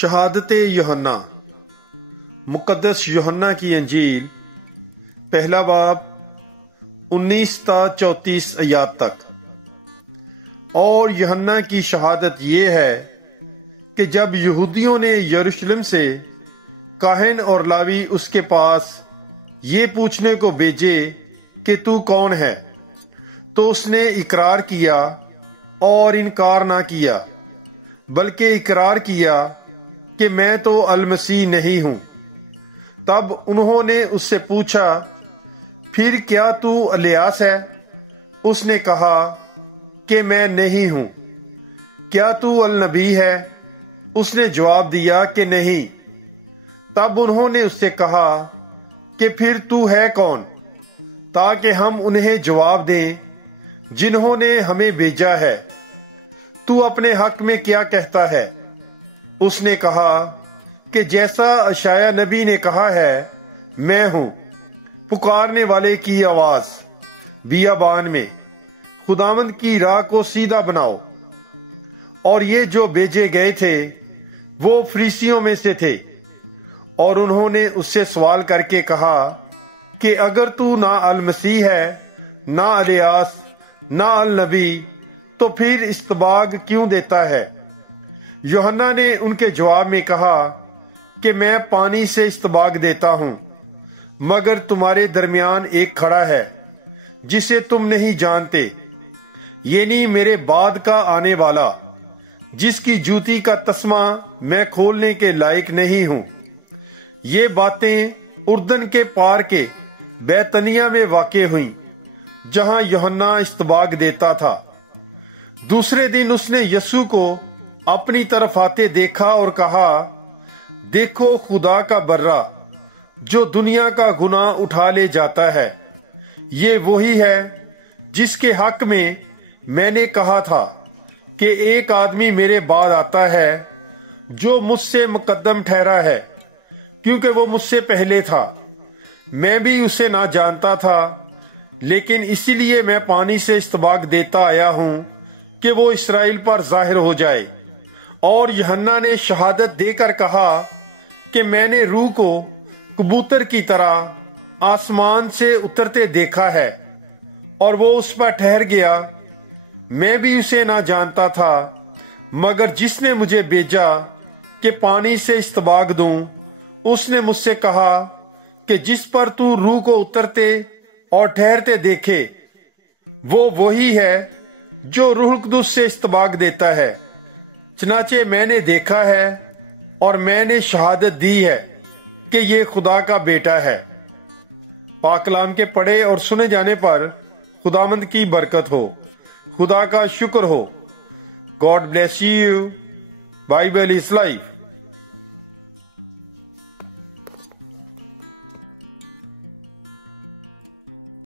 شہادت یوحنا، مقدس یوحنا کی انجیل، پہلا باب 19 تا 34 آیات تک۔ اور یوحنا کی شہادت یہ ہے کہ جب یہودیوں نے یروشلم سے کاہن اور لاوی اس کے پاس یہ پوچھنے کو بھیجے کہ تو کون ہے، تو اس نے اقرار کیا اور انکار نہ کیا، بلکہ اقرار کیا کہ میں تو المسیح نہیں ہوں۔ تب انہوں نے اس سے پوچھا، پھر کیا تو الیاس ہے؟ اس نے کہا کہ میں نہیں ہوں۔ کیا تو النبی ہے؟ اس نے جواب دیا کہ نہیں۔ تب انہوں نے اس سے کہا کہ پھر تو ہے کون، تاکہ ہم انہیں جواب دیں جنہوں نے ہمیں بھیجا ہے۔ تو اپنے حق میں کیا کہتا ہے؟ اس نے کہا کہ جیسا اشعیاء نبی نے کہا ہے، میں ہوں پکارنے والے کی آواز بیابان میں، خداوند کی راہ کو سیدھا بناؤ۔ اور یہ جو بھیجے گئے تھے وہ فریسیوں میں سے تھے، اور انہوں نے اس سے سوال کر کے کہا کہ اگر تو نہ المسیح ہے، نہ الیاس، نہ النبی، تو پھر استباغ کیوں دیتا ہے؟ یوحنا نے ان کے جواب میں کہا کہ میں پانی سے استباغ دیتا ہوں، مگر تمہارے درمیان ایک کھڑا ہے جسے تم نہیں جانتے، یعنی میرے بعد کا آنے والا، جس کی جوتی کا تسمہ میں کھولنے کے لائق نہیں ہوں۔ یہ باتیں اردن کے پار کے بیتنیہ میں واقع ہوئیں، جہاں یوحنا استباغ دیتا تھا۔ دوسرے دن اس نے یسوع کو اپنی طرف آتے دیکھا اور کہا، دیکھو خدا کا برہ جو دنیا کا گناہ اٹھا لے جاتا ہے۔ یہ وہی ہے جس کے حق میں نے کہا تھا کہ ایک آدمی میرے بعد آتا ہے جو مجھ سے مقدم ٹھہرا ہے، کیونکہ وہ مجھ سے پہلے تھا۔ میں بھی اسے نہ جانتا تھا، لیکن اسی لیے میں پانی سے استباغ دیتا آیا ہوں کہ وہ اسرائیل پر ظاہر ہو جائے۔ اور یوحنا نے شہادت دے کر کہا کہ میں نے روح کو کبوتر کی طرح آسمان سے اترتے دیکھا ہے، اور وہ اس پر ٹھہر گیا۔ میں بھی اسے نہ جانتا تھا، مگر جس نے مجھے بھیجا کہ پانی سے استباغ دوں، اس نے مجھ سے کہا کہ جس پر تو روح کو اترتے اور ٹھہرتے دیکھے، وہ وہی ہے جو روح القدس سے استباغ دیتا ہے۔ چنانچہ میں نے دیکھا ہے اور میں نے شہادت دی ہے کہ یہ خدا کا بیٹا ہے۔ پاک کلام کے پڑھے اور سنے جانے پر خداوند کی برکت ہو، خدا کا شکر ہو۔ God bless you. Bible is life.